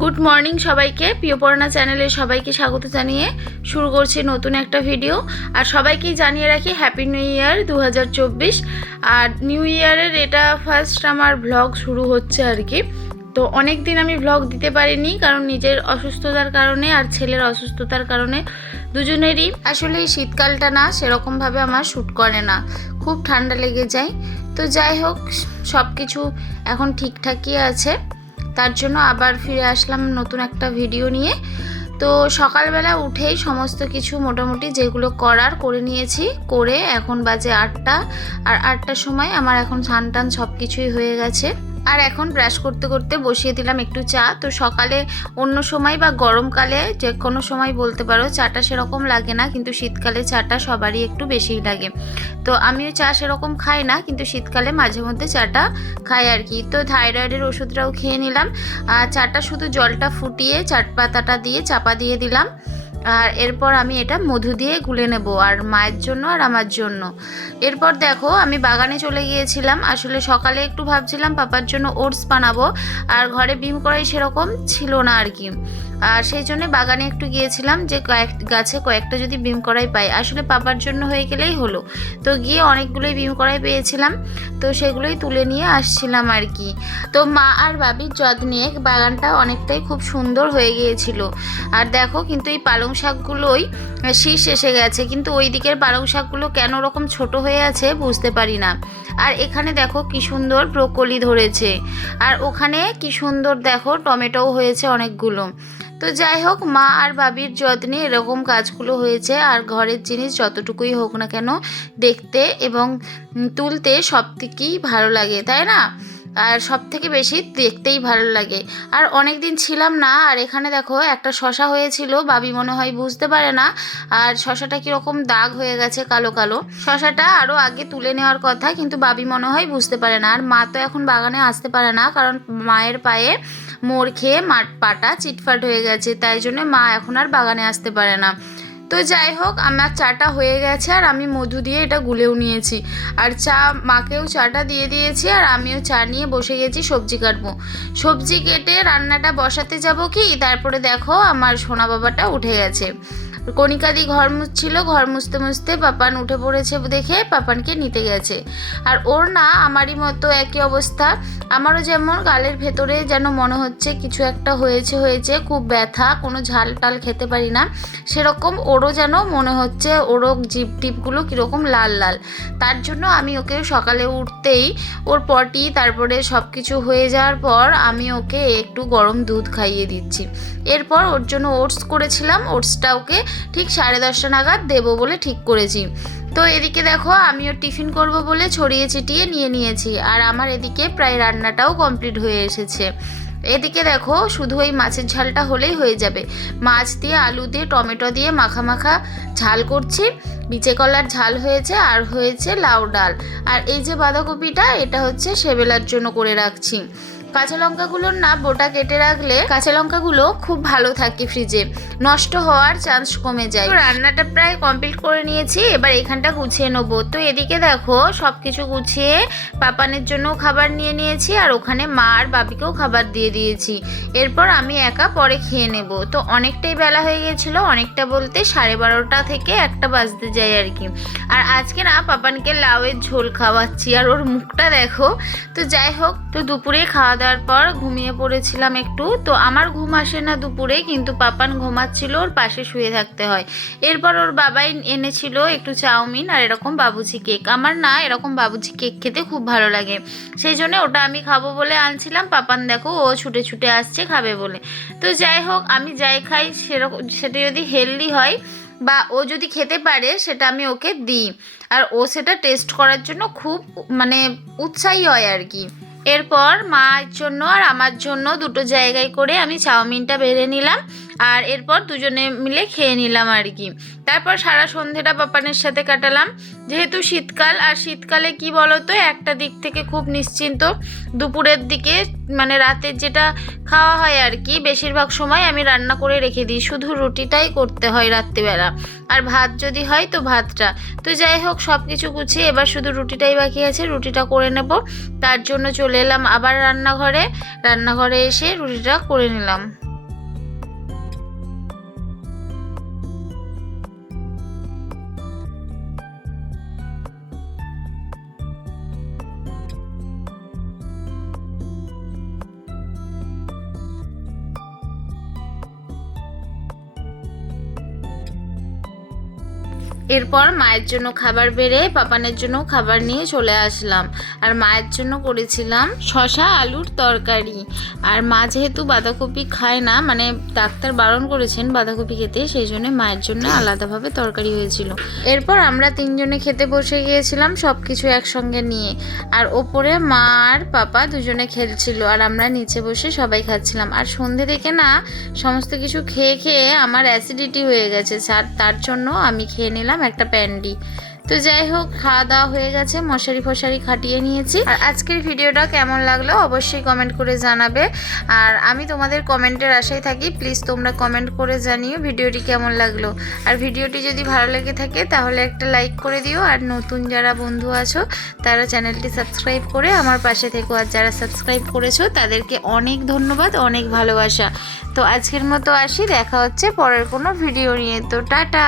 Good morning সবাইকে। প্রিয়পর্ণা চ্যানেলে সবাইকে স্বাগত জানিয়ে শুরু করছি নতুন একটা ভিডিও আর সবাইকেই জানিয়ে রাখি হ্যাপি নিউ ইয়ার দু হাজার চব্বিশ। আর নিউ ইয়ারের এটা ফার্স্ট আমার ভ্লগ শুরু হচ্ছে আর কি। তো অনেক দিন আমি ভ্লগ দিতে পারিনি, কারণ নিজের অসুস্থতার কারণে আর ছেলের অসুস্থতার কারণে দুজনেরই আসলে এই শীতকালটা না সেরকমভাবে আমার শ্যুট করে না। খুব ঠান্ডা লেগে যায়। তো যাই হোক সব কিছু এখন ঠিকঠাকই আছে। তার জন্য আবার ফিরে আসলাম নতুন একটা ভিডিও নিয়ে। তো সকালবেলা উঠেই সমস্ত কিছু মোটামুটি যেগুলো করার করে নিয়েছি, করে এখন বাজে আটটা। আর আটটার সময় আমার এখন স্নান টান সব কিছুই হয়ে গেছে। আর এখন ব্রাশ করতে করতে বসিয়ে দিলাম একটু চা। তো সকালে অন্য সময় বা গরমকালে যে কোনো সময় বলতে পারো চাটা সেরকম লাগে না, কিন্তু শীতকালে চাটা সবারই একটু বেশিই লাগে। তো আমিও চা সেরকম খাই না, কিন্তু শীতকালে মাঝে মধ্যে চাটা খাই আর কি। তো থাইরয়েডের ওষুধটাও খেয়ে নিলাম। আর চাটা শুধু জলটা ফুটিয়ে চাট পাতাটা দিয়ে চাপা দিয়ে দিলাম। আর এরপর আমি এটা মধু দিয়ে গুলে নেব, আর মায়ের জন্য আর আমার জন্য। এরপর দেখো, আমি বাগানে চলে গিয়েছিলাম। আসলে সকালে একটু ভাবছিলাম, পাপার জন্য ওটস বানাবো, আর ঘরে বিম করাই সেরকম ছিল না আর কি। আর সেই জন্য বাগানে একটু গিয়েছিলাম যে কয়েক, গাছে কয়েকটা যদি বিম করাই পাই, আসলে পাপার জন্য হয়ে গেলেই হলো। তো গিয়ে অনেকগুলোই বিম করাই পেয়েছিলাম, তো সেগুলোই তুলে নিয়ে আসছিলাম আর কি। তো মা আর বাবির যত্নে বাগানটা অনেকটাই খুব সুন্দর হয়ে গিয়েছিল। আর দেখো কিন্তু এই পালং শাকগুলোই শীষ এসে গেছে, কিন্তু ওই দিকের পালং শাকগুলো কেন ওরকম ছোট হয়ে আছে বুঝতে পারি না। আর এখানে দেখো কি সুন্দর ব্রোকলি ধরেছে। আর ওখানে কি সুন্দর দেখো টমেটোও হয়েছে অনেকগুলো। তো যাই হোক, মা আর বাবির যত্নে এরকম কাজগুলো হয়েছে আর ঘরের জিনিস যতটুকুই হোক না কেন দেখতে এবং তুলতে সব থেকেই ভালো লাগে, তাই না? আর সব থেকে বেশি দেখতেই ভালো লাগে। আর অনেক দিন ছিলাম না, আর এখানে দেখো একটা শশা হয়েছিল, বাবি মনে হয় বুঝতে পারে না। আর শশাটা কীরকম দাগ হয়ে গেছে কালো কালো। শশাটা আরও আগে তুলে নেওয়ার কথা, কিন্তু বাবি মনে হয় বুঝতে পারে না। আর মা তো এখন বাগানে আসতে পারে না, কারণ মায়ের পায়ে মোড় খেয়ে মাঠ পাটা চিটফাট হয়ে গেছে, তাই জন্য মা এখন আর বাগানে আসতে পারে না। তো যাই হোক, আমার চাটা হয়ে গেছে আর আমি মধু দিয়ে এটা গুলেও নিয়েছি। আর চা, মাকেও চাটা দিয়ে দিয়েছি আর আমিও চা নিয়ে বসে গেছি সবজি কাটবো। সবজি কেটে রান্নাটা বসাতে যাব কি? তারপরে দেখো আমার সোনা বাবাটা উঠে গেছে। কণিকাদি ঘর মুছছিল, ঘর মুছতে মুছতে পাপান উঠে পড়েছে দেখে পাপানকে নিতে গেছে। আর ওর না আমারই মতো একই অবস্থা। আমারও যেমন গালের ভেতরে যেন মনে হচ্ছে কিছু একটা হয়েছে হয়েছে, খুব ব্যথা, কোনো ঝাল টাল খেতে পারি না। সেরকম ওরও যেন মনে হচ্ছে ওরও জিপ টিপগুলো কীরকম লাল লাল। তার জন্য আমি ওকে সকালে উঠতেই ওর পটি, তারপরে সব কিছু হয়ে যাওয়ার পর আমি ওকে একটু গরম দুধ খাইয়ে দিচ্ছি। এরপর ওর জন্য ওটস করেছিলাম, ওটসটা ওকে ঠিক সাড়ে দশটা নাগাদ দেবো বলে ঠিক করেছি। তো এদিকে দেখো আমিও টিফিন করব বলে ছড়িয়ে ছিটিয়ে নিয়ে নিয়েছি। আর আমার এদিকে প্রায় রান্নাটাও কমপ্লিট হয়ে এসেছে। এদিকে দেখো শুধু ওই মাছের ঝালটা হলেই হয়ে যাবে। মাছ দিয়ে আলু দিয়ে, টমেটো দিয়ে মাখা মাখা ঝাল করছি। বিচে কলার ঝাল হয়েছে, আর হয়েছে লাউ ডাল। আর এই যে বাঁধাকপিটা, এটা হচ্ছে সেবেলার জন্য করে রাখছি। কাঁচা লঙ্কাগুলোর না বোটা কেটে রাখলে কাঁচা লঙ্কাগুলো খুব ভালো থাকে ফ্রিজে। নষ্ট হওয়ার চান্স কমে যায়। রান্নাটা প্রায় কমপ্লিট করে নিয়েছি, এবার এখানটা গুছিয়ে নেব। তো এদিকে দেখো সব কিছু গুছিয়ে পাপানের জন্য খাবার নিয়ে নিয়েছি, আর ওখানে মা আর বাবিকেও খাবার দিয়ে দিয়েছি। এরপর আমি একা পরে খেয়ে নেব। তো অনেকটাই বেলা হয়ে গেছিল অনেকটা বলতে সাড়ে বারোটা থেকে একটা বাজতে যায় আর কি। আর আজকে না পাপানকে লাউয়ের ঝোল খাওয়াচ্ছি, আর ওর মুখটা দেখো। তো যাই হোক, তো দুপুরে খাওয়া দাওয়ার পর ঘুমিয়ে পড়েছিলাম একটু। তো আমার ঘুম আসে না দুপুরে কিন্তু পাপান ঘুমাচ্ছিল, ওর পাশে শুয়ে থাকতে হয়। এরপর ওর বাবাই এনেছিল একটু চাউমিন আর এরকম বাবুজি কেক। আমার না এরকম বাবুজি কেক খেতে খুব ভালো লাগে। সেই জন্য ওটা আমি খাব বলে আনছিলাম। পাপান দেখো, ও ছুটে ছুটে আসছে খাবে বলে। তো যাই হোক, আমি যাই খাই সেরকম সেটা যদি হেলদি হয় বা ও যদি খেতে পারে, সেটা আমি ওকে দিই। আর ও সেটা টেস্ট করার জন্য খুব মানে উৎসাহী হয় আর কি। এরপর মায়ের জন্য আর আমার জন্য দুটো জায়গায় করে আমি চাউমিনটা বেড়ে নিলাম। আর এরপর দুজনে মিলে খেয়ে নিলাম আর কি। তারপর সারা সন্ধেটা পাপানের সাথে কাটালাম। যেহেতু শীতকাল, আর শীতকালে কি বলতো, একটা দিক থেকে খুব নিশ্চিন্ত। দুপুরের দিকে মানে রাতের যেটা খাওয়া হয় আর কি, বেশিরভাগ সময় আমি রান্না করে রেখে দিই। শুধু রুটিটাই করতে হয় রাত্রিবেলা। আর ভাত যদি হয় তো ভাতটা। তো যাই হোক সব কিছু গুছিয়ে এবার শুধু রুটিটাই বাকি আছে, রুটিটা করে নেব। তার জন্য চলে এলাম আবার রান্নাঘরে। রান্নাঘরে এসে রুটিটা করে নিলাম। এরপর মায়ের জন্য খাবার বেড়ে পাপানের জন্য খাবার নিয়ে চলে আসলাম। আর মায়ের জন্য করেছিলাম শশা আলুর তরকারি। আর মা যেহেতু বাঁধাকপি খায় না মানে ডাক্তার বারণ করেছেন বাঁধাকপি খেতে, সেই জন্য মায়ের জন্য আলাদাভাবে তরকারি হয়েছিল। এরপর আমরা তিনজনে খেতে বসে গিয়েছিলাম সব কিছু একসঙ্গে নিয়ে। আর ওপরে মা আর পাপা দুজনে খেলছিল আর আমরা নিচে বসে সবাই খাচ্ছিলাম। আর সন্ধে থেকে না, সমস্ত কিছু খেয়ে খেয়ে আমার অ্যাসিডিটি হয়ে গেছে। আর তার জন্য আমি খেয়ে নিলাম একটা প্যান্ডি। তো যাই হোক, খাওয়া দাওয়া হয়ে গেছে, মশারি ফশারি খাটিয়ে নিয়েছি। আর আজকের ভিডিওটা কেমন লাগল অবশ্যই কমেন্ট করে জানাবে। আর আমি তোমাদের কমেন্টের আশায় থাকি প্লিজ তোমরা কমেন্ট করে জানিও ভিডিওটি কেমন লাগল। আর ভিডিওটি যদি ভালো লেগে থাকে, তাহলে একটা লাইক করে দিও। আর নতুন যারা বন্ধু আছো, তারা চ্যানেলটি সাবস্ক্রাইব করে আমার পাশে থেকো। আর যারা সাবস্ক্রাইব করেছ, তাদেরকে অনেক ধন্যবাদ, অনেক ভালোবাসা। তো আজকের মতো আসি, দেখা হচ্ছে পরের কোনো ভিডিও নিয়ে। তো টাটা!